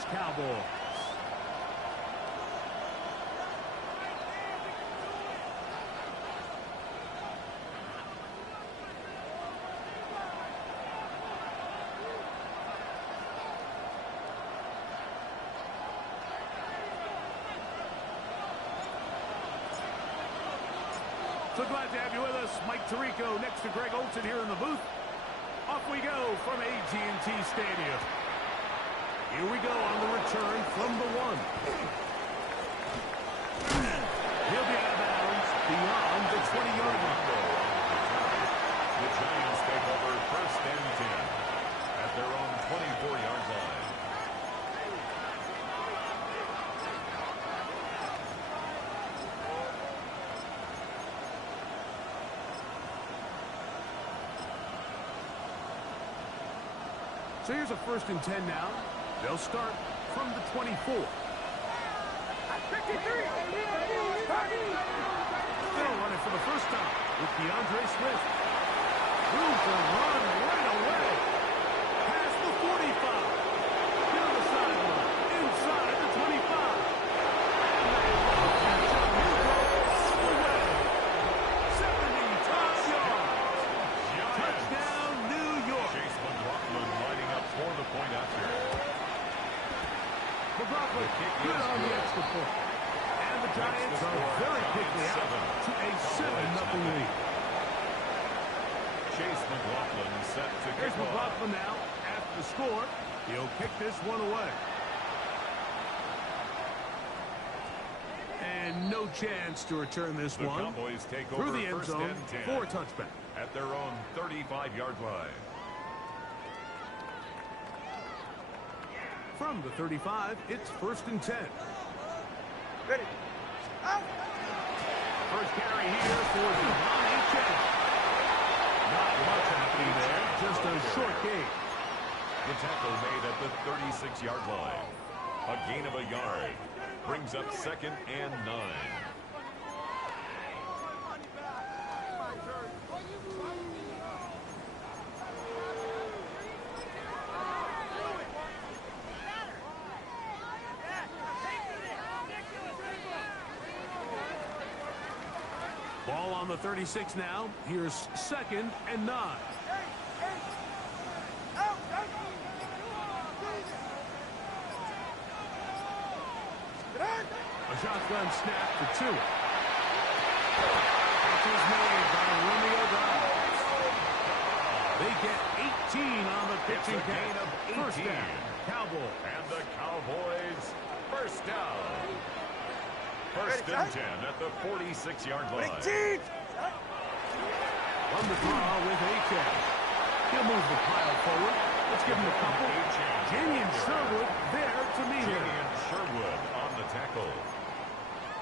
Dallas Cowboys. So glad to have you with us. Mike Tirico next to Greg Olsen here in the booth. Off we go from AT&T Stadium. Here we go on the return from the one. He'll be out of bounds beyond the 20-yard line. The Giants take over 1st and 10 at their own 24-yard line. So here's a 1st and 10 now. They'll start from the 24. 53. Still running for the first time with DeAndre Swift. Room for a run right away. Past the 45. Down the sideline. Inside the 25. Away. 75 yards. Touchdown, New York. For the point after. McLaughlin, good on the extra point. And the Giants are very quickly out to a 7-0 lead. Chase McLaughlin set to kick Here's off. McLaughlin now. After the score, he'll kick this one away. And no chance to return this The one. Cowboys take Through over the end 1st zone and 10 for a touchback. at their own 35-yard line. From the 35, it's 1st and 10. Ready. Out. First carry here for Devon Achane. Not much happening there, just a short gain. The tackle made at the 36-yard line. A gain of a yard. Brings up 2nd and 9. Ball on the 36 now. Here's 2nd and 9. A shotgun snap for 2. Catch is made by Romeo Dobbs. They get 18 on the pitching gain of 18. First down, Cowboys. And the Cowboys first down. 1st and 10 at the 46-yard line. On the draw with Achane. He'll move the pile forward. Let's give him a couple. Jamian Sherwood there to meet him. Jamian Sherwood on the tackle.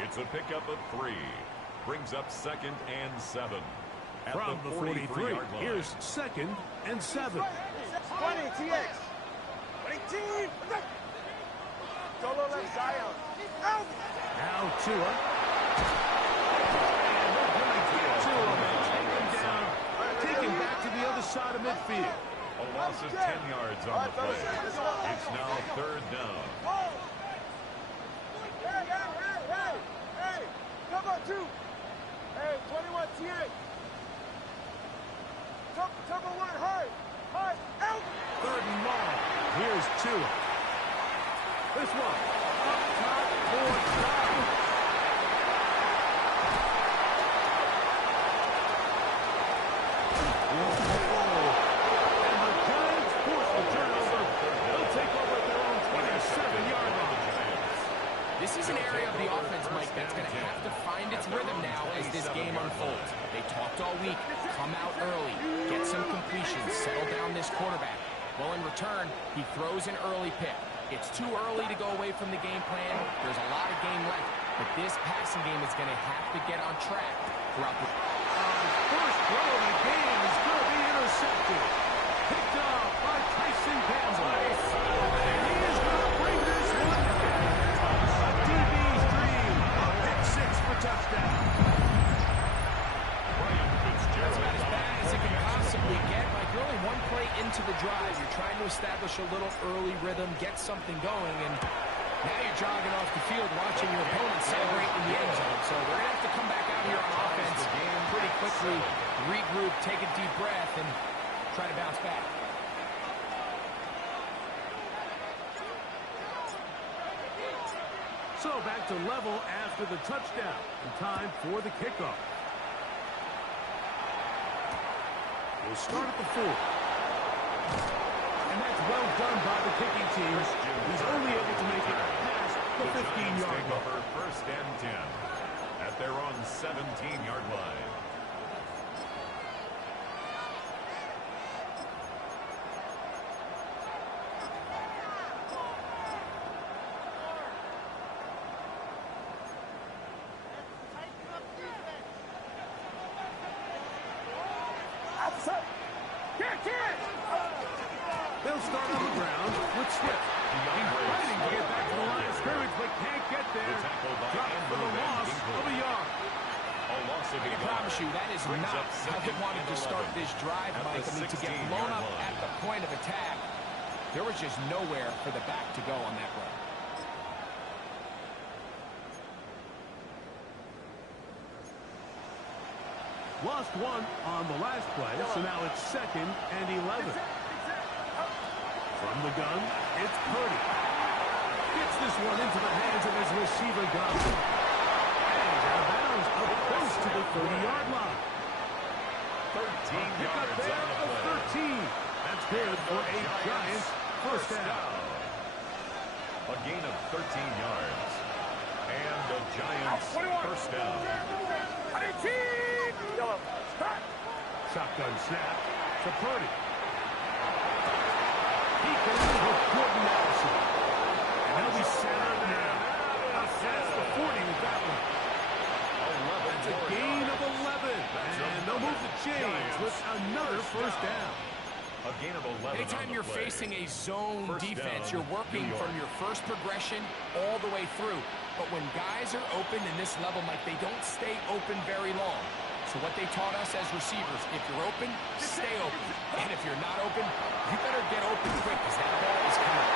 It's a pickup of 3. Brings up 2nd and 7. At From the 43, yard line. here's 2nd and 7. 20, TX. 18. Solo left Zion. Out. Now Tua. And they're going to get Tua and take him down. Take him back to the other side of midfield. A loss of 10 yards on the play. It's now 3rd down. Hey, come on, 2. Hey, 21, TX. Cover 1, hard, out. 3rd and long. Here's Tua. This one. Up top for Dobbs. And the Giants force the turnover. They'll take over at their own 27-yard line. This is an area of the offense, Mike, that's going to have to find its rhythm now as this game unfolds. They talked all week. Come out early. Get some completions. Settle down this quarterback. Well, in return, he throws an early pick. It's too early to go away from the game plan. There's a lot of game left. But this passing game is going to have to get on track throughout the... First throw of the game is going to be intercepted. Picked off by Tyson Campbell. And he is going to bring this one down. A DB's dream. A pick 6 for touchdown. That's about as bad as it can possibly get. Like, you're only one play into the drive. You're trying to establish a little early rhythm, get something going, and now you're jogging off the field watching your opponent celebrate in the end zone. So they're going to have to come back out here on offense pretty quickly, regroup, take a deep breath, and try to bounce back. So back to level after the touchdown. And time for the kickoff. We'll start at the 4. And that's well done by the kicking team. He's only able to make it past the 15-yard line. First and 10 at their own 17-yard line. They'll start on the ground with Swift. He's fighting to get back to the line of scrimmage, but can't get there. Dropped for the loss of a yard. I promise you, that is not how they wanted to start this drive, Mike. I mean, to get blown up at the point of attack, there was just nowhere for the back to go on that run. Lost one on the last play, so now it's 2nd and 11. From the gun, it's Purdy. Gets this one into the hands of his receiver, Godwin. And out of bounds, up close to the 30-yard line. 13 Pick up yards there on the of play. 13. That's good for a Giants first down. A gain of 13 yards. And a Giants first down. Shotgun snap to Purdy. He connected with Jordan Nelson. And he'll be centered now. Up past the 40 with that one. That's a gain of 11. And they'll move the chains with another first down. A gain of 11. Anytime you're facing a zone defense, you're working from your first progression all the way through. But when guys are open in this level, Mike, they don't stay open very long. So what they taught us as receivers, if you're open, stay open. And if you're not open, you better get open quick because that ball is coming.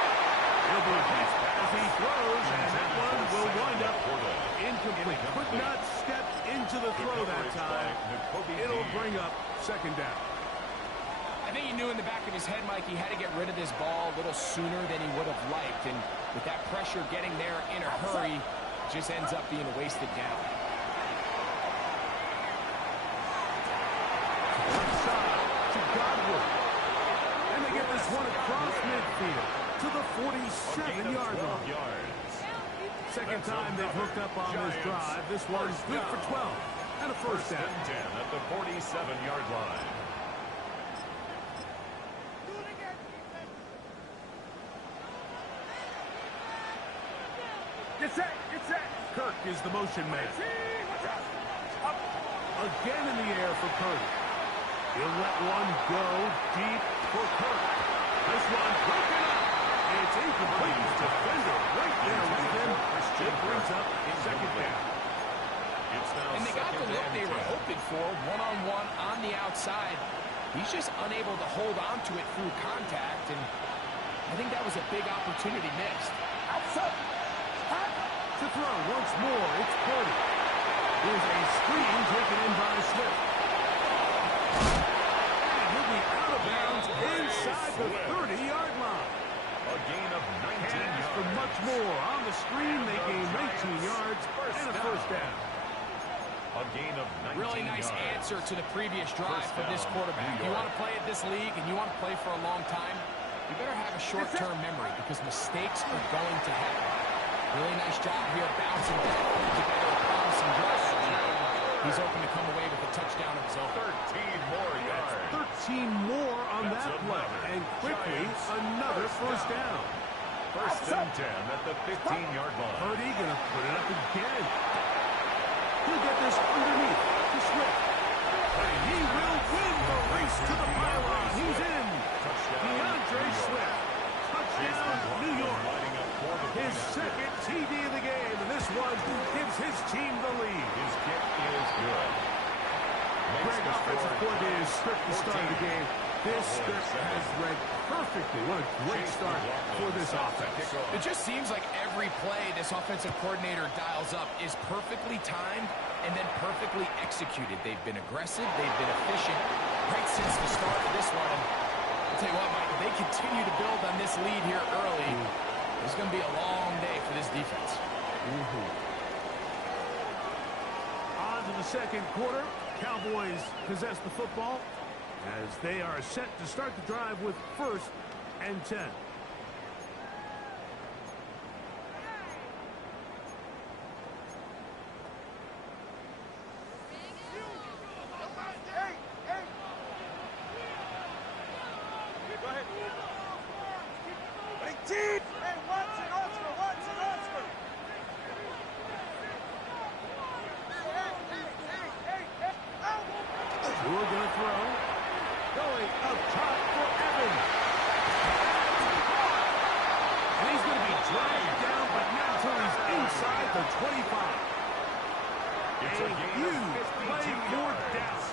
He'll be hit as he throws, and that one will wind up incomplete. Could not step into the throw that time. It'll bring up 2nd down. I think he knew in the back of his head, Mike, he had to get rid of this ball a little sooner than he would have liked. And with that pressure getting there in a hurry, it just ends up being a wasted down. To Godwin. And they get this one across midfield to the 47-yard line. Second time they've hooked up on this drive. This one's good for 12 and a first down. 10 at the 47-yard line. Get set, get set. Kirk is the motion man. Again in the air for Purdy. He'll let one go deep for Kirk. This one broken up. It's incomplete. Defender right there with him. It brings up 2nd down. And they got the look they were hoping for, one-on-one on the outside. He's just unable to hold on to it through contact, and I think that was a big opportunity missed. To throw once more, it's Purdy. Here's a screen taken in by Swift. And he'll be out of bounds inside the 30-yard line. A gain of 19 yards. For much more. On the screen, they gain 19 yards and a first down. A gain of 19 Really nice yards. answer to the previous drive for this quarterback. You want to play at this league and you want to play for a long time, you better have a short-term memory because mistakes are going to happen. Really nice job here bouncing back together a promising drive. He's open to come away with a touchdown of his own. 13 more yards. 13 more on that play. And quickly, another first down. First and 10 at the 15-yard line. Purdy going to put it up again. He'll get this underneath to Swift. And he will win the race to the pylon. He's in. DeAndre Swift. Touchdown, New York. His 2nd TD of the game, and this one gives his team the lead. His kick is good. Greg, offensive coordinator, script the start of the game. This script has read perfectly. What a great start for this offense. It just seems like every play this offensive coordinator dials up is perfectly timed and then perfectly executed. They've been aggressive. They've been efficient right since the start of this one. I'll tell you what, Mike, if they continue to build on this lead here early, it's going to be a long day for this defense. On to the second quarter. Cowboys possess the football as they are set to start the drive with 1st and 10. Go ahead. Hey, Watson, Oscar. We're going to throw. Going up top for Evans. And he's going to be dragged down, but not until he's inside the 25. It's A a gain huge of 52 play for yards. Dallas.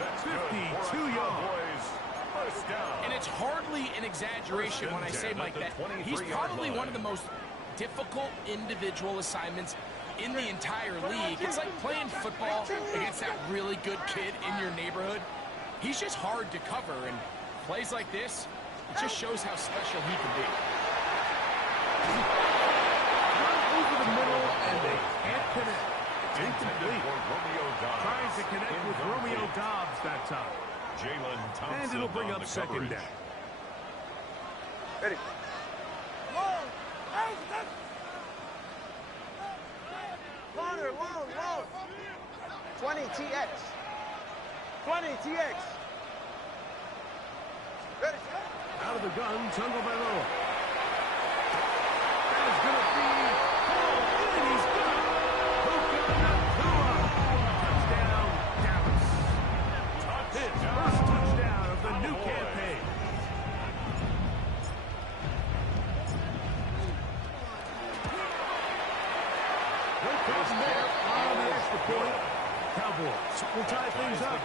That's good 52 for our yards. Cowboys. First down. And it's hardly an exaggeration when I say, Mike, that he's probably one of the most difficult individual assignments in the entire league. It's like playing football against that really good kid in your neighborhood. He's just hard to cover, and plays like this, it just shows how special he can be. Over the middle, and they can't connect. It's incomplete. Trying to connect with Romeo Doubs that time. Jalen Thompson And it'll bring on up the second coverage. down. Ready. Long. 20 TX. 20 TX. Ready. Out of the gun, Tagovailoa. That is going to be called in. He's got it. Puka Nacua. Touchdown, Dallas. His first touchdown of the new campaign. Good cross there on the extra point. Cowboys will tie things up.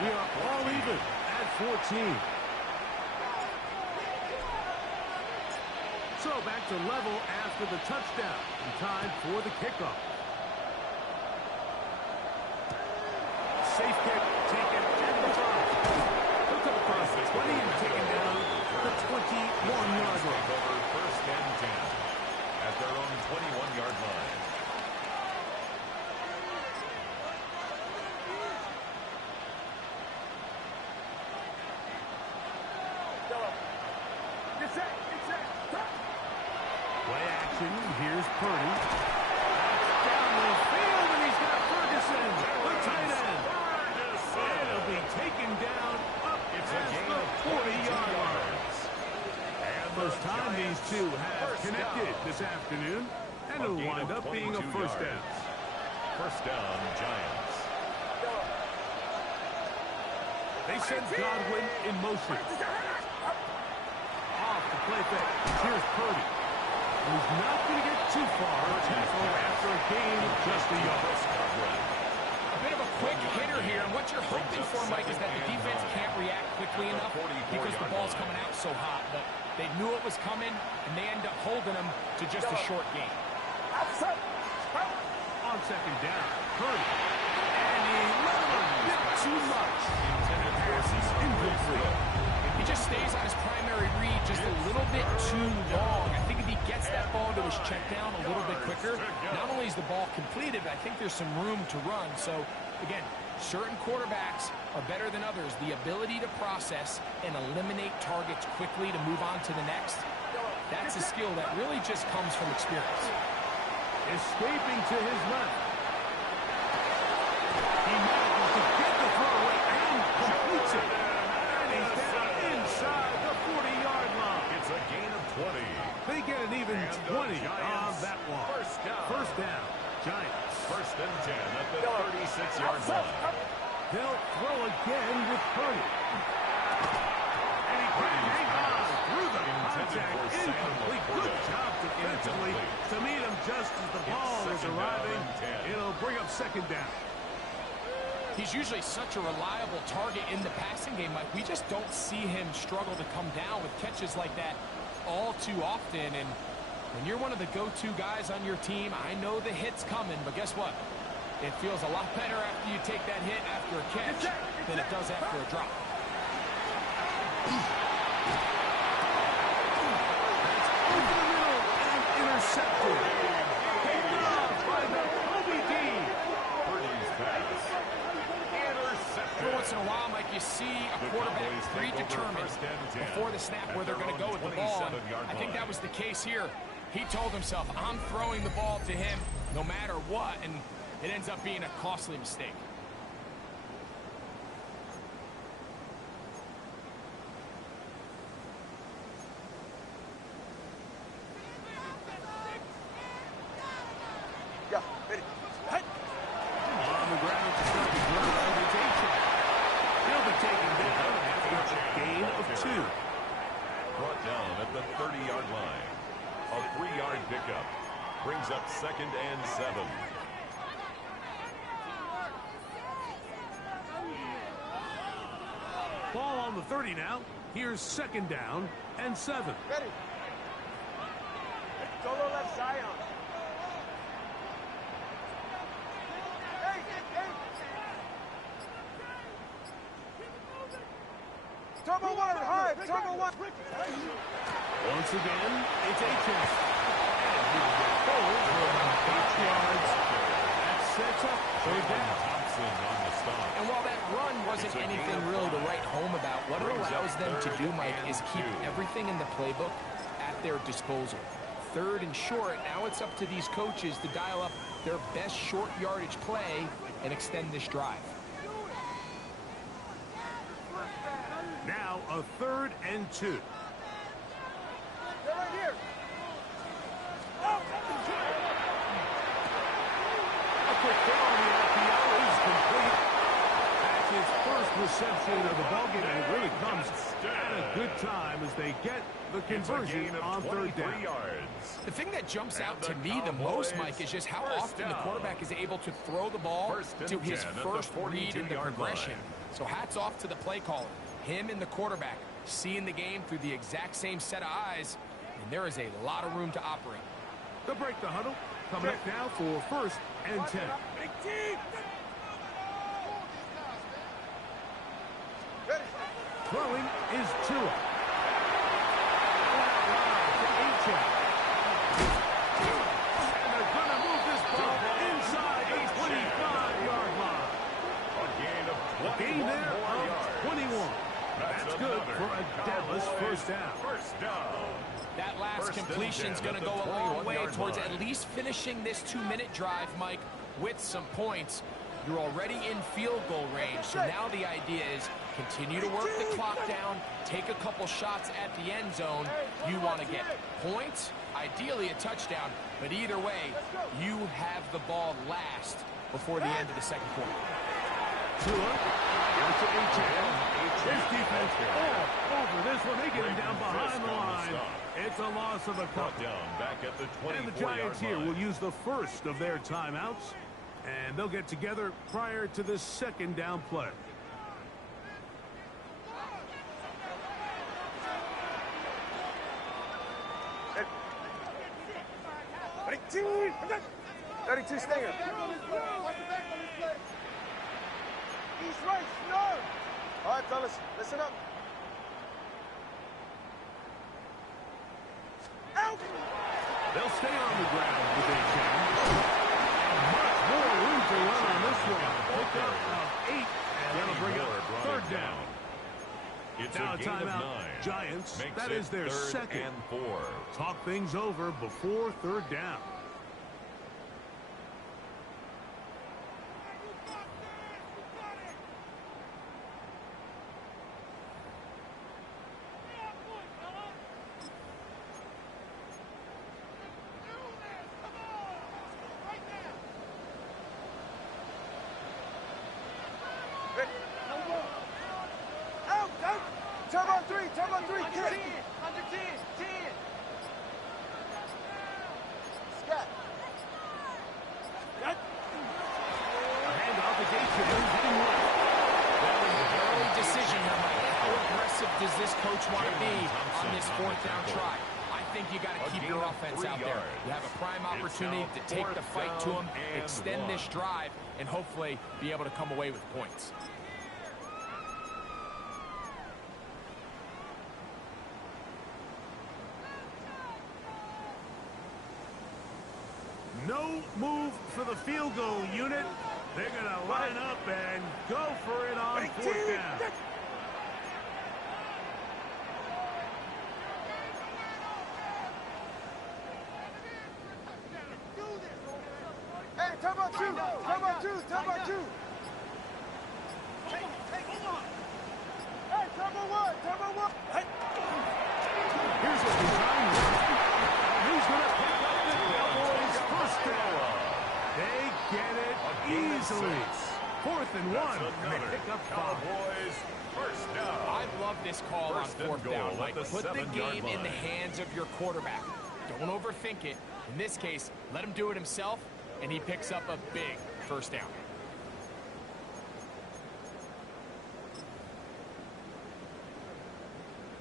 We are all even at 14. So back to level after the touchdown. And time for the kickoff. Safe kick taken at the 5. He'll come across the 20 and taken down the 21-yard line. First and 10 at their own 21-yard line. Play action. Here's Purdy. That's down the field, and he's got Ferguson, the tight end. And he'll be taken down up It's a past gain the of 40-yard line. And First time these two have connected this afternoon, and it'll wind up being a first down. First down, Giants. They send Godwin in motion. Off the play fake. Here's Purdy. He's not going to get too far. Tackle after a gain of just a yard. A bit of a quick hitter here, and what you're hoping for, Mike, is that the defense can't react quickly enough because the ball's coming out so hot. But they knew it was coming, and they end up holding them to just a short gain. On second down, Purdy. And he let him a bit too much. Intended pass is incomplete. He just stays on his primary read just a little bit too long. I think if he gets that ball to his check down a little bit quicker, not only is the ball completed, but I think there's some room to run. So, again, certain quarterbacks are better than others. The ability to process and eliminate targets quickly to move on to the next, that's a skill that really just comes from experience. Escaping to his left. He manages to get the throw away and completes it. And he's down inside the 40-yard line. It's a gain of 20. They get an even 20 on that one. First down, Giants. First and 10 at the 36-yard line. They'll throw again with Purdy. And he can't hang on through the contact. Incomplete. Good job defensively to meet him just as the ball is arriving. It'll bring up second down. He's usually such a reliable target in the passing game, Mike. We just don't see him struggle to come down with catches like that all too often. And when you're one of the go-to guys on your team, I know the hit's coming, but guess what? It feels a lot better after you take that hit after a catch than it does after a drop. Over the middle and intercepted. Picked off by the Kobe D. Purdy's pass. Intercepted. Every once in a while, Mike, you see a quarterback predetermined before the snap where they're going to go with the ball. And I think that was the case here. He told himself, I'm throwing the ball to him no matter what, and it ends up being a costly mistake. Yeah, ready. Hey. On the ground to start the drive. It's A-Chan. He'll be taken down after a gain of 2. Brought down at the 30-yard line. A 3-yard pickup. Brings up 2nd and 7. Ball on the 30 now. Here's 2nd down and 7. Ready. Solo left Zion. Hey, hey. Turbo 1, hard. Turbo 1. Once again, it's A-Chan. And he will get forward for about 8 yards. That sets up 3rd down. Thompson on the stop. And while that run wasn't anything really to write home about, what it allows them to do, Mike, is keep everything in the playbook at their disposal. 3rd and short, now it's up to these coaches to dial up their best short yardage play and extend this drive. Now a 3rd and 2. They're right here. A quick throw on the RPO is complete. That's his first reception of the ballgame, and it really comes at a good time as they get the conversion on 3rd down. Yards. The thing that jumps out to me the most, Mike, is just how often the quarterback is able to throw the ball to his first read in the progression. So hats off to the play caller. Him and the quarterback seeing the game through the exact same set of eyes, and there is a lot of room to operate. They'll break the huddle. Coming up now for 1st and 10. Big team. Ready. Throwing is Tua. To A-Chan. And they're going to move this ball inside the 25-yard line. A gain of A gain 21 there more yards. of 21. That's good for a Dallas first down. First down. That last First and completion's 10 going to at go the a long way 21-yard towards line. at least finishing this 2-minute drive, Mike, with some points. You're already in field goal range, so now the idea is continue to work the clock down, take a couple shots at the end zone. You want to get points, ideally a touchdown, but either way, you have the ball last before the end of the second quarter. Tua, out to A-Chan. His defense all over this one. They get him down behind the line. It's a loss of a Brought couple. down back at the 24-yard And the Giants here line. will use the first of their timeouts. And they'll get together prior to this 2nd down play. Big team. 32 Stinger. He's right, no. All right, fellas, listen up. Out. They'll stay on the ground with A-Chan. Much more room to run on this one. Pick up of 8, and that'll bring up 3rd down. It's Now a a gain of timeout. 9. Giants, Makes that it is their 3rd 2nd. and 4. Talk things over before 3rd down. Out, out. Turbo 3, kick. Under 10, 10. Scott. A handoff is A-Chan. does this coach want to be on this fourth down try? I think you got to keep your offense out there. You have a prime opportunity to take the fight to them, extend this drive, and hopefully be able to come away with points. No move for the field goal unit. They're going to line up and go for it on fourth down. Hey, time about two. Time about two. Time about two. Hey, time about one. Time about one. Here's what we're trying to do. He's going to pick up the Cowboys' first down. They get it easily. 4th and 1, and they pick up 5. Cowboys first down. I love this call on fourth down, Mike. Put the game in the hands of your quarterback. Don't overthink it. In this case, let him do it himself, and he picks up a big first down.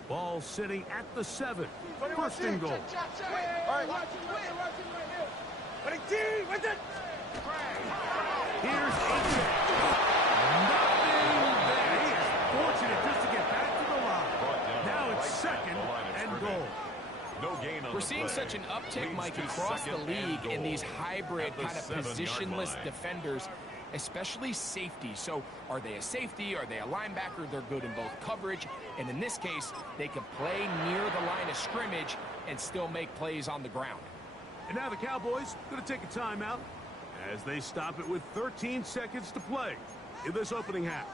Ball sitting at the 7. 1st and goal. All right. Watch it right here. Here's AJ. Nothing there. He is fortunate just to get back to the line. Now it's 2nd and goal. No gain on We're seeing such an uptick, Mike, across the league in these hybrid kind of positionless defenders, especially safety. So are they a safety? Are they a linebacker? They're good in both coverage. And in this case, they can play near the line of scrimmage and still make plays on the ground. And now the Cowboys going to take a timeout as they stop it with 13 seconds to play in this opening half.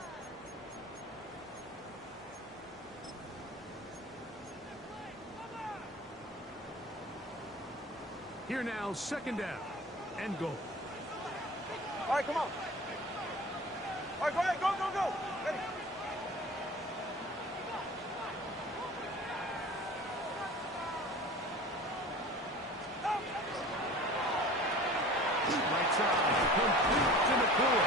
Here now, 2nd down and goal. All right, come on. All right, go ahead. Go. Ready. Right side, complete to McCoy.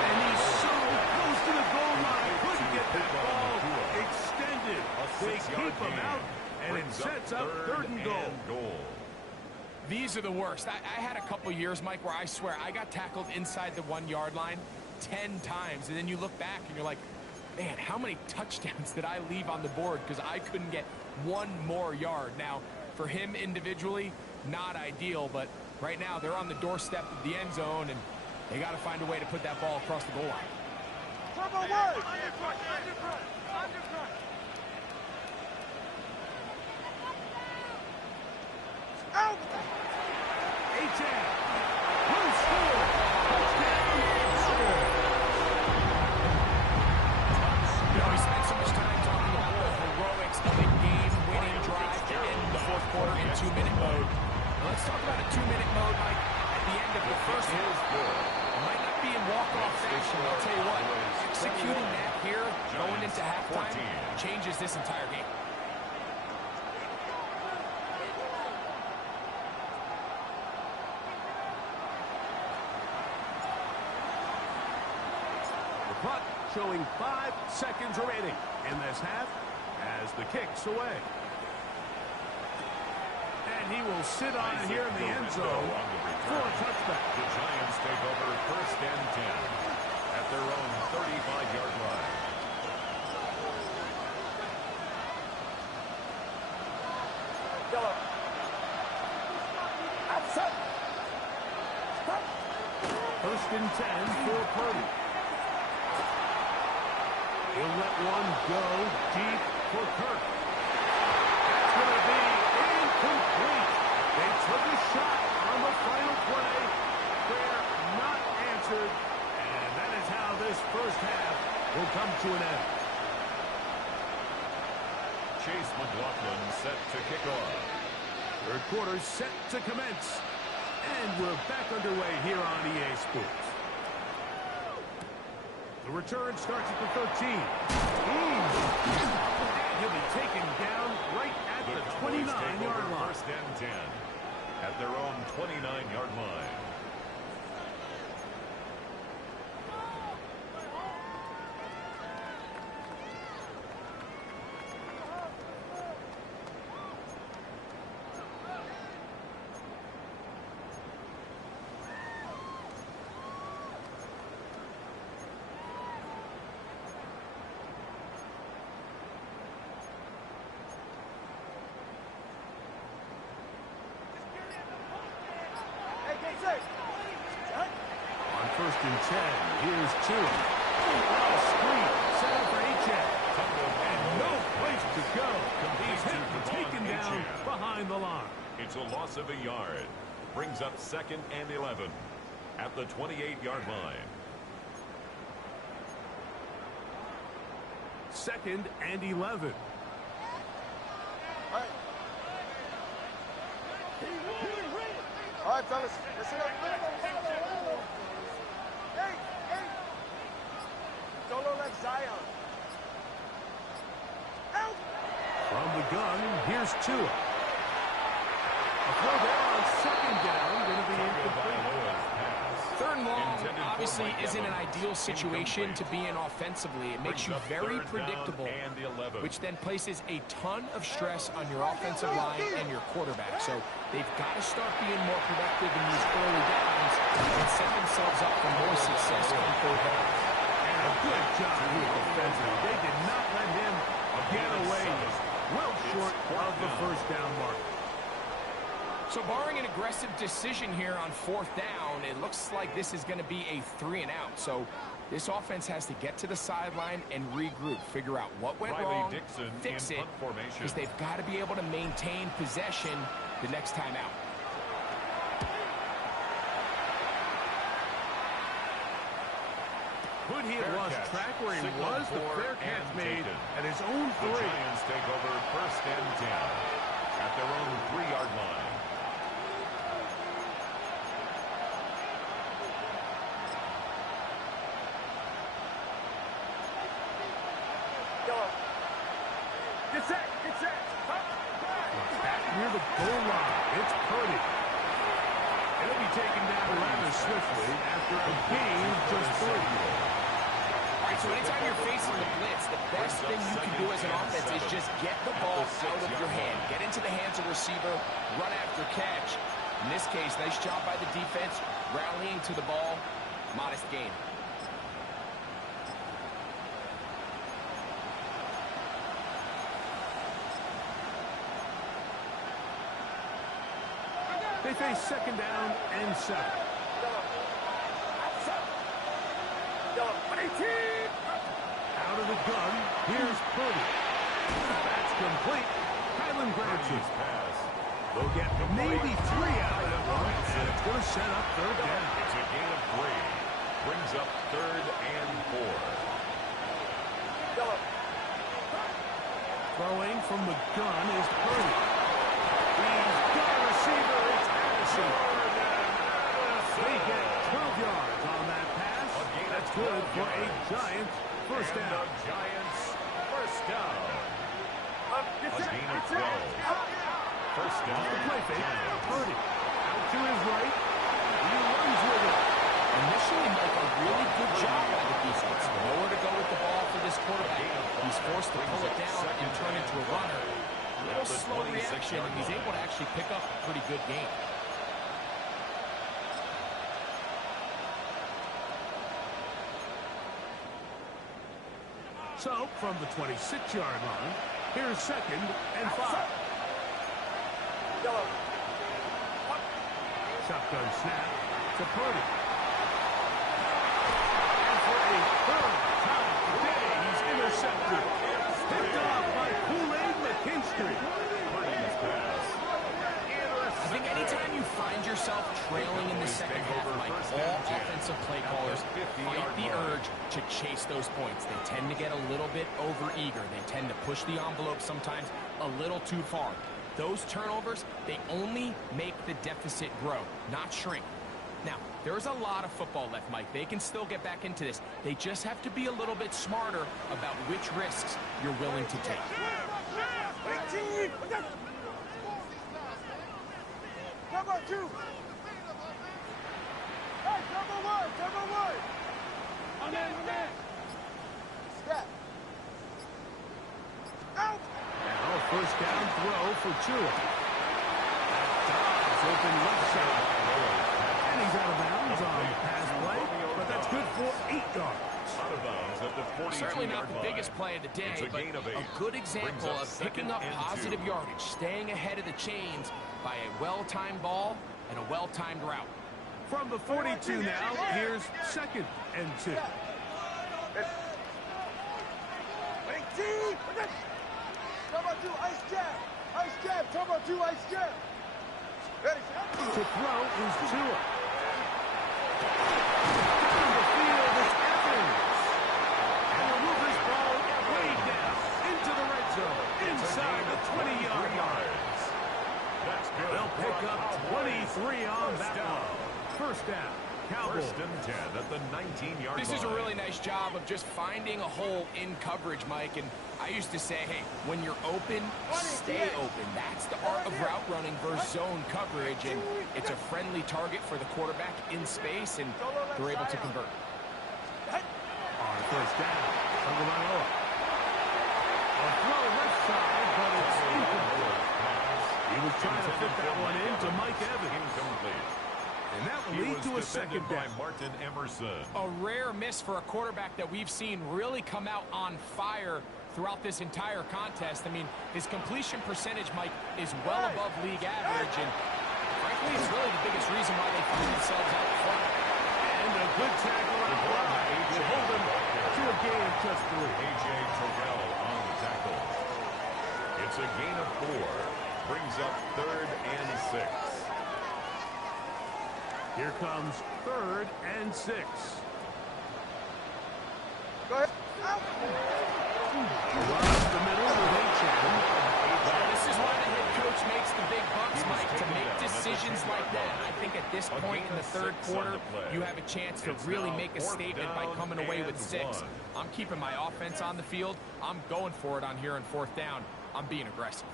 And he's so close to the goal line. Couldn't get that ball extended. They keep him out, and it sets up 3rd and goal. These are the worst. I had a couple years, Mike, where I swear I got tackled inside the 1-yard line 10 times. And then you look back and you're like, man, how many touchdowns did I leave on the board because I couldn't get one more yard? Now, for him individually, not ideal, but right now they're on the doorstep of the end zone, and they got to find a way to put that ball across the goal line. Turbo one. Undercut. Out. A-10. Who scored? You know, we spent so much time talking about the heroics of a game-winning drive to end the fourth quarter in 2-minute mode. Now let's talk about a 2-minute mode, Mike, at the end of the first half. It might not be in walk-off fashion, but I'll tell you what, executing that here, going into halftime, changes this entire game. Clock showing 5 seconds remaining in this half as the kick's away. And he will sit on it here in the end zone for a touchback. The Giants take over 1st and 10 at their own 35-yard line. Yellow. Outside. 1st and 10 for Purdy. He'll let one go deep for Kirk. That's going to be incomplete. They took a shot on the final play. They're not answered. And that is how this first half will come to an end. Chase McLaughlin set to kick off. 3rd quarter set to commence. And we're back underway here on EA Sports. The return starts at the 13. He'll be taken down right at the 29-yard line. 1st and 10 at their own 29-yard line. On 1st and 10, here's Tua. Oh, screen. Set up for H.A. And no place to go. He's hit and taken down behind the line. It's a loss of a yard. Brings up 2nd and 11 at the 28-yard line. 2nd and 11. All right, fellas. Let's hit up. Hey, hey. Solo left Zion. Out. From the gun, here's Tua. A throw there on 2nd down. Going to be incomplete. 3rd and long obviously isn't an ideal situation to be in offensively. It makes you very predictable, which then places a ton of stress on your offensive line and your quarterback. So they've got to start being more productive in these early downs and set themselves up for more success on 4th down. And a good job here defensively. They did not let him get away well short of the 1st down mark. So barring an aggressive decision here on 4th down, it looks like this is going to be a 3 and out. So this offense has to get to the sideline and regroup, figure out what went wrong, fix it, because they've got to be able to maintain possession the next time out. Could he have lost track where he was? The fair catch made at his own 3. The Giants take over 1st and 10 at their own 3-yard line. Get set. Get set. Back near the goal line. It's Purdy. It'll be taken down rather swiftly after a gain of just 3. All right, so anytime you're facing the blitz, the best thing you can do as an offense is just get the ball out of your hand. Get into the hands of the receiver, run after catch. In this case, nice job by the defense, rallying to the ball. Modest gain. They face 2nd down and 7. Out of the gun, here's Purdy. That's complete. Kylan Granson. They'll get maybe 3 out of that one, and it's going to set up 3rd down. It's a gain of 3. Brings up 3rd and 4. Throwing from the gun is Purdy. He's got a receiver. It's Addison. They get 12 yards on that pass. That's good for a Giants 1st down. Giants 1st down. A gain of 12. 1st down. The play fake. Purdy out to his right. He runs with it. Initially, Mike, a really good job by the defense. Nowhere to go with the ball for this quarterback. He's forced to pull it down and turn into a runner. A little slow reaction, and he's able to actually pick up a pretty good game. So, from the 26-yard line, here's 2nd and 5. Shotgun snap to Purdy. And for a 3rd time today, he's intercepted. Picked off by Kool-Aid McKinstry. Purdy's pass. I think anytime you find yourself trailing in the second half, like all offensive play callers fight the urge to chase those points. They tend to get a little bit over-eager. They tend to push the envelope sometimes a little too far. Those turnovers, they only make the deficit grow, not shrink. Now, there's a lot of football left, Mike. They can still get back into this. They just have to be a little bit smarter about which risks you're willing to take. Number 2. Hey, number 1. Number 1. On that. Step. Out. Now, 1st down throw for Tua. Dobbs open left side. And he's out of bounds on the pass play, but that's good for 8 yards. Out of bounds at the 42-yard line. Certainly not the biggest play of the day, but a good example of picking up positive yardage, staying ahead of the chains by a well-timed ball and a well-timed route. From the 42 now, here's 2nd and 2. Turbo 2, ice jab. Ice jab, turbo 2, ice jab. Ready, To throw is Tua. Down the field is Evans. And will move this ball way down into the red zone, inside the 20-yard line. That's good. They'll pick up 23 on that one. First down, Cowboys. 1st and 10 at the 19-yard line. This is a really nice job of just finding a hole in coverage, Mike. And I used to say, hey, when you're open, stay open. That's the art of route running versus zone coverage. And it's a friendly target for the quarterback in space, and they're able to convert. On 1st down, Tagovailoa. A throw left side, but it's incomplete. He was trying to fit that one into Mike Evans. Incomplete. And that will lead to a 2nd down. Martin Emerson. A rare miss for a quarterback that we've seen really come out on fire throughout this entire contest. I mean, his completion percentage, Mike, is well above league average, and frankly, it's really the biggest reason why they find themselves out front. And a good tackle out wide to hold him to a gain of just 3. A.J. Terrell on the tackle. It's a gain of 4. Brings up 3rd and 6. Here comes 3rd and 6. Go ahead. Across the middle with Akira. This is why the head coach makes the big bucks, Mike, to make decisions like that. I think at this point in the 3rd quarter, you have a chance to really make a statement by coming away with 6. I'm keeping my offense on the field. I'm going for it on here on 4th down. I'm being aggressive.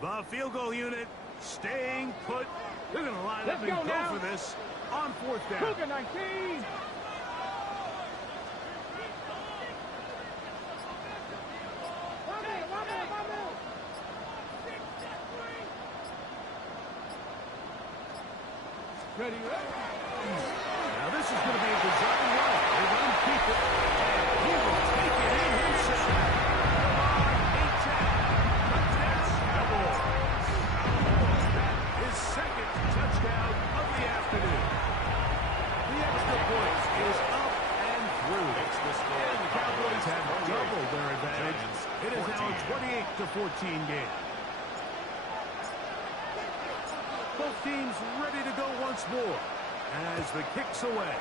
The field goal unit staying put. They're going to line up and go for this on 4th down. Cougar 19. Ready, now this is going to be a design run. They're going to keep it. And he will take it in himself. Touchdown, Cowboys. His 2nd touchdown of the afternoon. The extra point is up and through. And the Cowboys have doubled their advantage. It is now a 28-14 game. Both teams ready to go once more as the kick's away.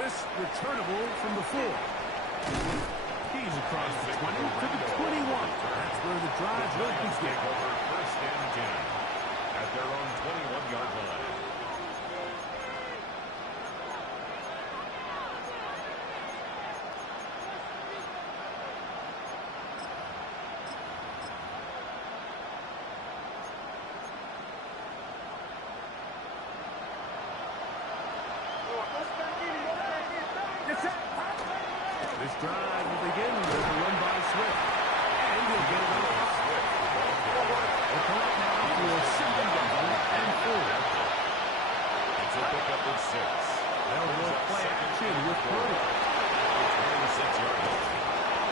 This returnable from the 4. He's across the 20 to the 21. That's where the drive will begin. Over 1st and 10 at their own 21-yard line. This drive will begin with a run by Swift. And he'll get it off. They'll come up now to a 2nd down and 4. It's a pickup of 6. They'll work play action with Purdy. 26-yard line.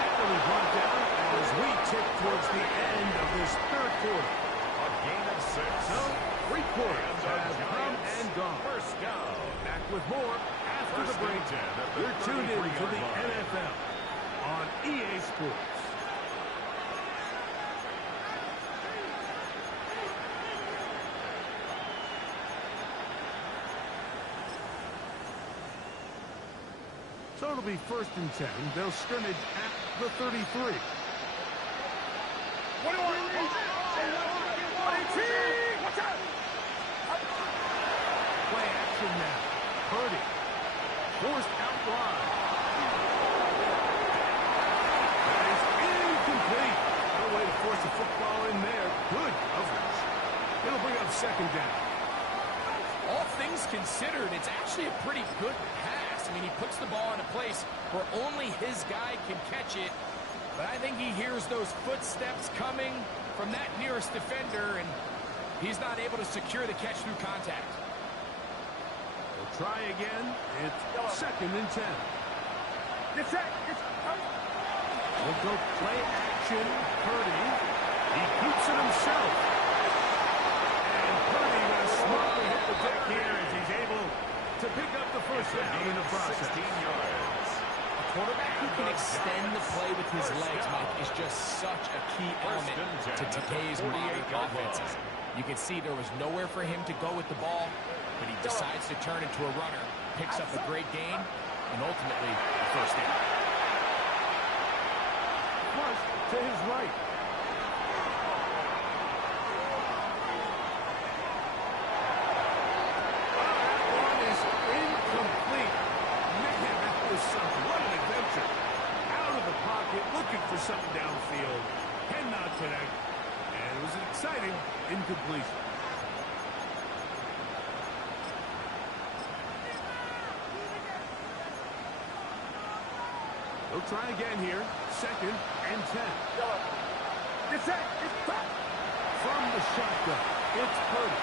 And he'll be brought down as we tick towards the end of this 3rd quarter. A gain of 6. So, 3 quarters have come and gone. 1st down. Back with more after the break. You're tuned in to the NFL on EA Sports. So it'll be 1st and 10. They'll scrimmage at the 33. Play action now. Purdy. Forced out wide. That is incomplete. No way to force a football in there. Good coverage. It'll bring up 2nd down. All things considered, it's actually a pretty good pass. I mean, he puts the ball in a place where only his guy can catch it. But I think he hears those footsteps coming from that nearest defender, and he's not able to secure the catch through contact. They'll try again. It's 2nd and 10. We'll go play action. Purdy. He keeps it himself. And Purdy will slowly hit the deck here as he's able to pick up the first down in the process. 16 yards. A quarterback who can extend the play with his legs, Mike, is just such a key element to today's modern offenses. You can see there was nowhere for him to go with the ball, but he decides to turn into a runner, picks up a great gain, and ultimately a first down. Flush to his right. That one is incomplete. Man, that was something. What an adventure. Out of the pocket, looking for something downfield. Cannot connect. And it was an exciting incompletion. They'll try again here. 2nd and 10. It's that. It's back. From the shotgun, it's Purdy.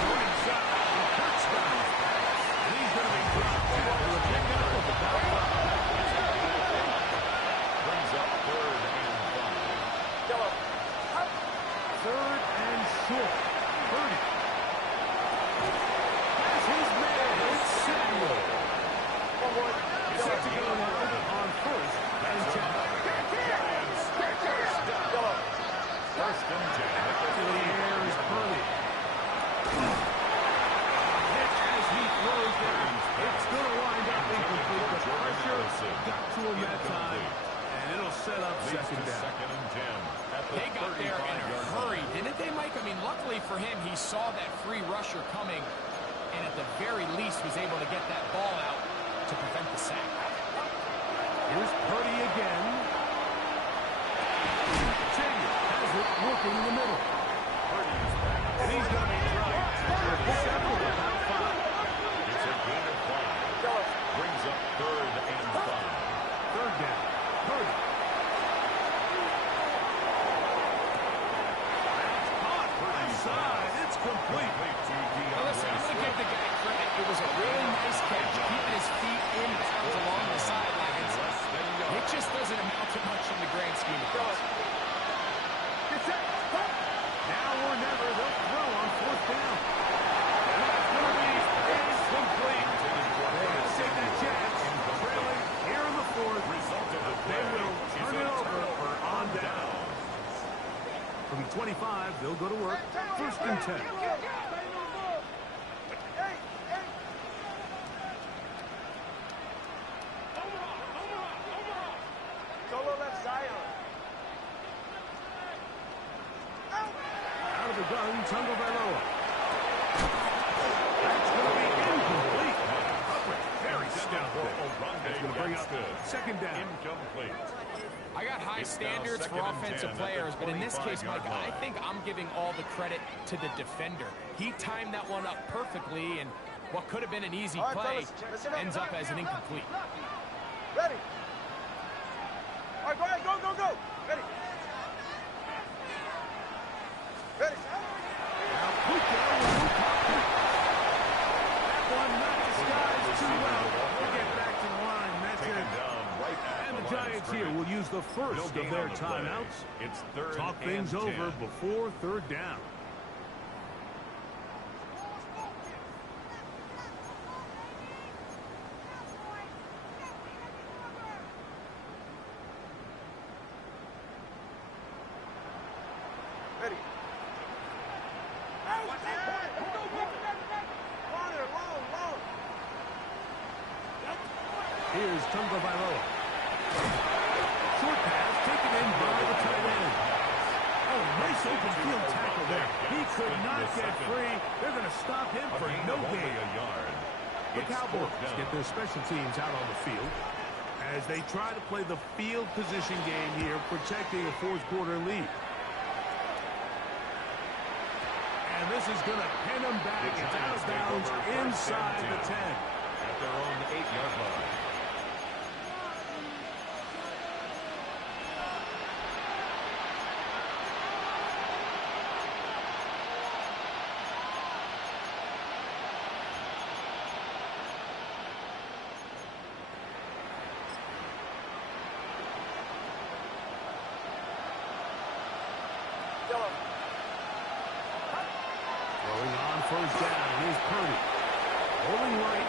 Running shot. He cuts down his pass. And he's going to be dropped after a pickup of about 5. Brings up 3rd and 5. 3rd and short. Purdy has his man. It's Samuel. He's set to go on 1st and 10. First and 10. To the air is Purdy. Hit as he throws down. It's going to wind up incomplete. The pressure got to him that time. And it'll set up second down. 2nd and 10. At the They got there in a 35-yard hurry, line. didn't they, Mike? I mean, luckily for him, he saw that free rusher coming, and at the very least was able to get that ball out to prevent the sack. Here's Purdy again. Samuel has it working in the middle. And he's going to be dropped after a pickup of about 5. It's a gain of 5. Brings up 3rd and 5. 3rd down. Purdy. That's caught. Inside. It's complete. Well, listen, I'm going to give the guy credit. It was a really nice catch, keeping his feet in bounds along the sidelines. It just doesn't amount to much in the grand scheme of things. Now or never, they'll throw on 4th down. And that's going to be incomplete. They have to take that chance. Trailing here in the 4th. They will turn it over on down. From the 25, they'll go to work. 1st and 10. Solo left side. Out of the gun, Tungo Bailoa. That's going to be incomplete. Very stout there. That's going to bring up 2nd down. Incomplete. I got high standards for offensive players, but in this case, Mike, I think I'm giving all the credit to the defender. He timed that one up perfectly, and what could have been an easy play ends up as an incomplete. Ready. All right, go ahead. Go, go, go. Ready. Ready. Now Puka will pop it. That one not disguised too well. We'll get back to the line. That's Taken it. down right at And the line of Giants here scrimmage. will use the first No of gain their on the play. timeouts. It's 3rd Talk and things 10. over before 3rd down. Ready. Long. Here's Tungo Bailoa. Short pass taken in by the tight end. Oh, nice open field tackle there. He could not get free. They're going to stop him for no gain. A yard. The It's Cowboys 4th down. get their special teams out on the field as they try to play the field position game here, protecting a 4th quarter lead. And this is going to pin them back. The It's out Giants of take bounds over 1st and inside the 10. 10. At their own 8-yard line. Throwing on first down is Purdy. Rolling right.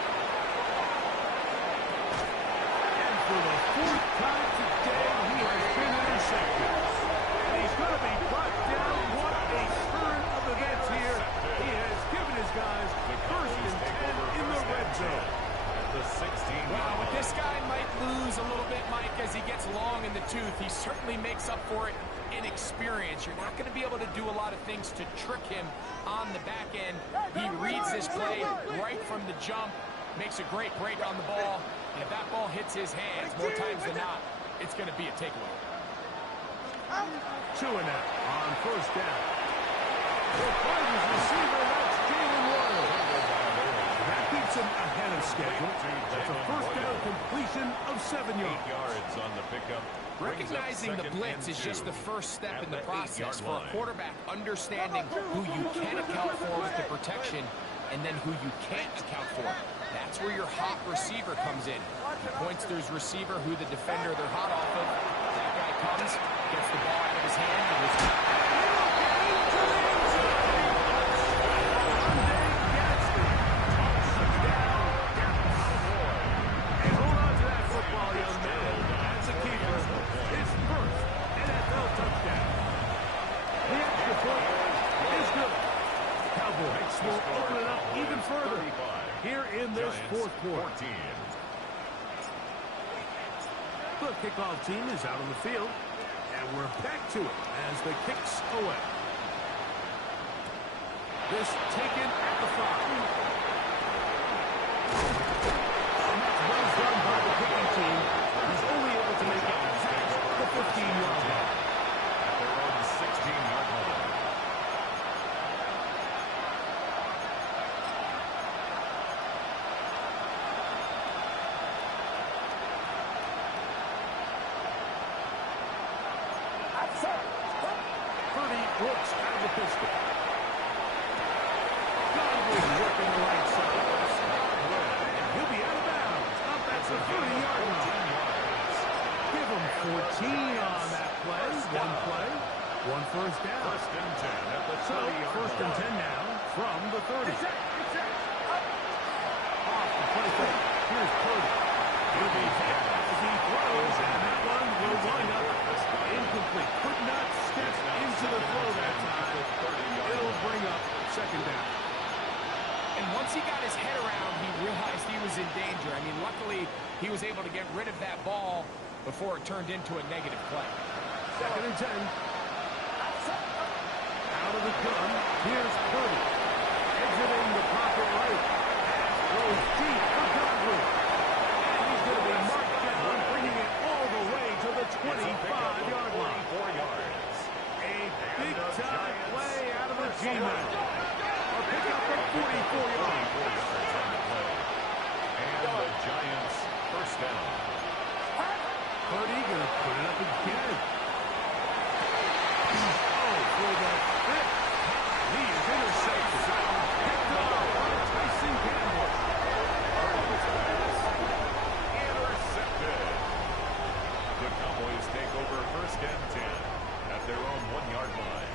And for the fourth time today, he has been intercepted. And he's going to be brought down. What a turn of events here. He has given his guys first and 10 in the red zone. At the 16. Well, but this guy might lose a little bit, Mike, as he gets long in the tooth. He certainly makes up for it in experience. You're not going to be able to do a lot of things to trick him on the back end. He reads this play right from the jump, makes a great break on the ball, and if that ball hits his hands more times than not, it's going to be a takeaway. Chewing out on first down. The Cardinals receiver, that's Jalen Royal. That keeps him ahead of schedule. That's a first down completion of 7 yards. 8 yards on the pickup. Recognizing the blitz is just the first step in the process for a quarterback, understanding who you can account for with the protection and then who you can't account for. That's where your hot receiver comes in. He points to his receiver, who the defender they're hot off of. That guy comes, gets the ball out of his hand, and is will open it up even further here in this fourth quarter. 14. The kickoff team is out on the field, and we're back to it as the kicks away. This taken at the 5. And that's well done by the kicking team. He's only able to make it past the 15-yard line. At their own 16-yard line. Looks out of the pistol. Godwin working the right side. And he'll be out of bounds. Up at the 30-yard line. Give him 14 on that play. One play. One first down. First and 10 at the 30-yard line. First and 10 now from the 30. Off the play fake. Here's Purdy. He'll be hit as he throws, and that one will wind up incomplete. Could not step into the throw that time. It'll bring up second down. And once he got his head around, he realized he was in danger. I mean, luckily, he was able to get rid of that ball before it turned into a negative play. Second and 10. Out of the gun, here's Purdy. Exiting the pocket right. Goes deep for Godwin. And he's going to be marked down, bringing it all the way to the 25-yard line. 4 yards. A big-time play out of the G-Man. A pickup of 44 yards. And the Giants first down. Purdy going to put it up again. Oh, for the fifth. He is intercepted. Picked up by Tyson Campbell. Intercepted. The Cowboys take over first and 10 at their own 1-yard line.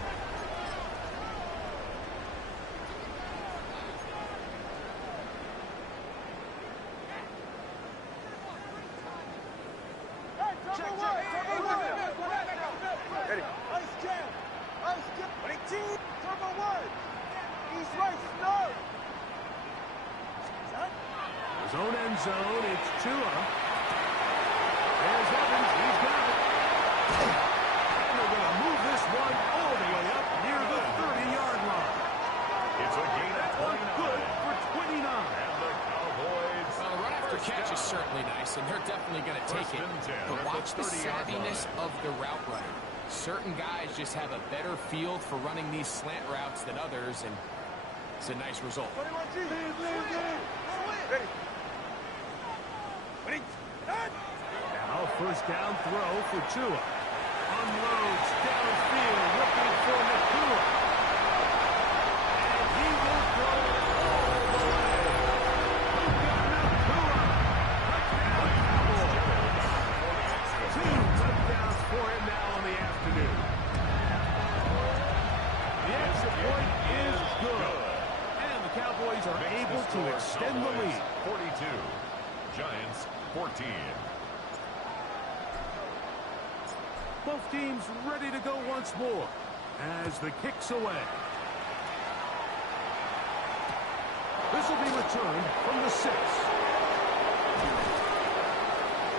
Ready. Ice jam. Ice jam. 18. Turbo 1. East right. Snow. His own end zone. It's Tua. There's Evans. He's got it. And they're going to move this one all the way up near the 30-yard line. It's a gain of 29. Good for 29. And the Cowboys. Well, the run after catch is certainly nice, and they're definitely going to take it. But watch the savviness of the route runner. Certain guys just have a better feel for running these slant routes than others, and it's a nice result. 21G. Ready. Ready. Now first down throw for Tua. Unloads downfield, looking for Akira. And he will go all the way. Touchdown, Cowboys. 2 touchdowns for him now in the afternoon. The extra point is good. And the Cowboys are able to extend the lead. 42. Giants 14. Both teams ready to go once more as the kick's away. This will be returned from the 6.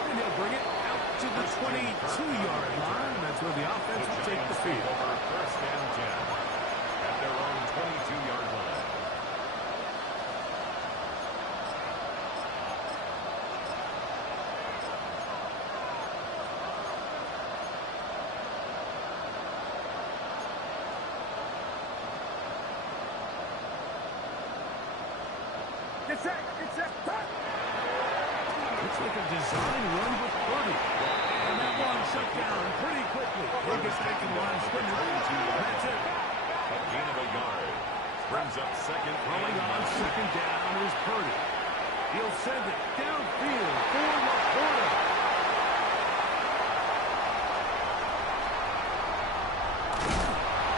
And he'll bring it out to the 22-yard line. That's where the offense will take the field. Over first and 10 at their own 22-yard line. Get set. Looks like a design run with Purdy. And that one shut down pretty quickly. He'll get back in line scrimmage. That's it. A gain of a yard. Brings up second. Rolling on second down is Purdy. He'll send it downfield for Laporta.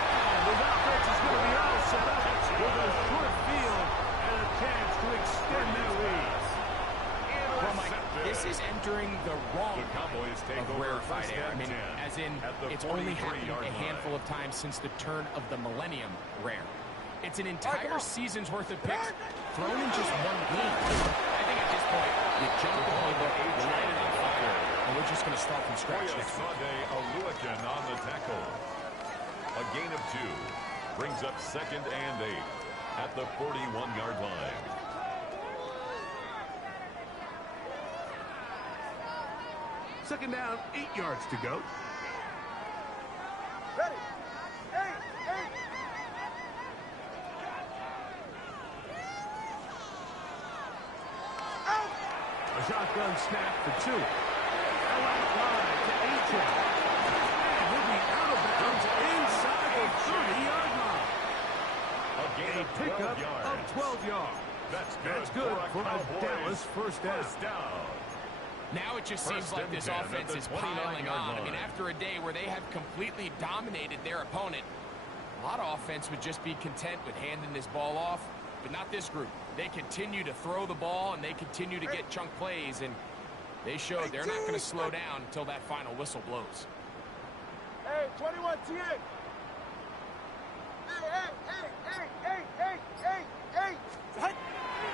And his offense is going to be all set up with a short field and a chance to extend their lead. Well, Mike, this is entering the wrong The Cowboys take of over rarefied first air. I and mean, 10 as in, at the it's only happened 43-yard a handful of times since the turn of the millennium rare. It's an entire season's worth of picks thrown in just one game. I think at this point, you jump the playbook, you light it on fire, and we're just going to start from scratch next week. Aluakin on the tackle. A gain of 2. Brings up second and 8 at the 41-yard line. Second down, 8 yards to go. Ready. Hey. Out. A shotgun snap for 2. Out wide to Akira. And he'll be out of bounds inside the 30-yard line. A gain A of 12 pickup yards. of 12 yards. That's good for a Cowboys Dallas first down. First down. Now it just seems First like and this 10 at offense the is piling 29-yard on. I mean, line. after a day where they have completely dominated their opponent, a lot of offense would just be content with handing this ball off, but not this group. They continue to throw the ball, and they continue to get chunk plays, and they show they're not going to slow down until that final whistle blows. Hey, 21 TA. Hey.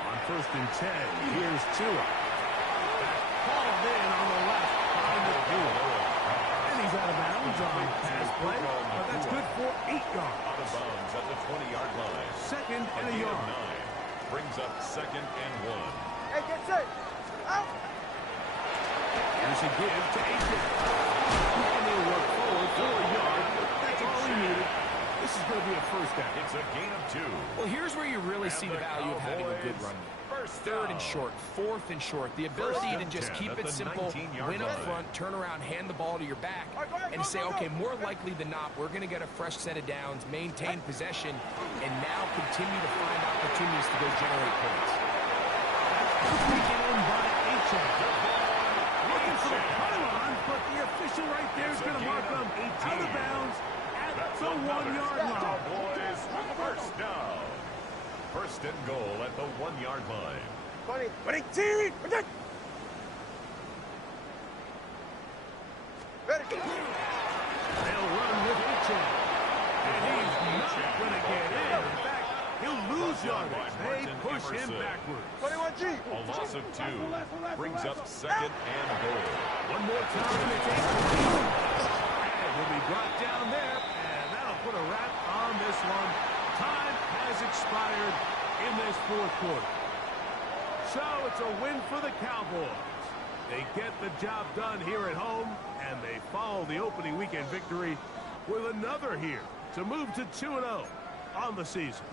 On first and 10, here's Tua. Called in on the left behind the field. And he's out of bounds on pass play, but that's good for 8 yards. Out of bounds at the 20-yard line. Second and a gain of yard. 9. Brings up second and 1. Hey, get set. Out. Here's a give to AJ. And he'll work forward for a yard. That's all he needed. This is going to be a first down. It's a gain of 2. Well, here's where you really see the value of having a good run. Third and short, fourth and short. The ability to just keep it simple, win up front, turn around, hand the ball to your back, and say, okay, more likely than not, we're going to get a fresh set of downs, maintain possession, and now continue to find opportunities to go generate points. Taken in by H.M. Looking for the pylon, but the official right there is going to mark them out of bounds at the 1-yard line. Cowboys first down. First and goal at the 1-yard line. 20 team. Ready. They'll run with H.M. And he's not going to get in. In fact, he'll lose yardage. They push him backwards. 21G. A loss of 2. Brings up second and goal. One more time, and it's H.M. And he'll be brought down there, and that'll put a wrap on this one. Time has expired in this fourth quarter. So it's a win for the Cowboys. They get the job done here at home, and they follow the opening weekend victory with another here to move to 2-0 on the season.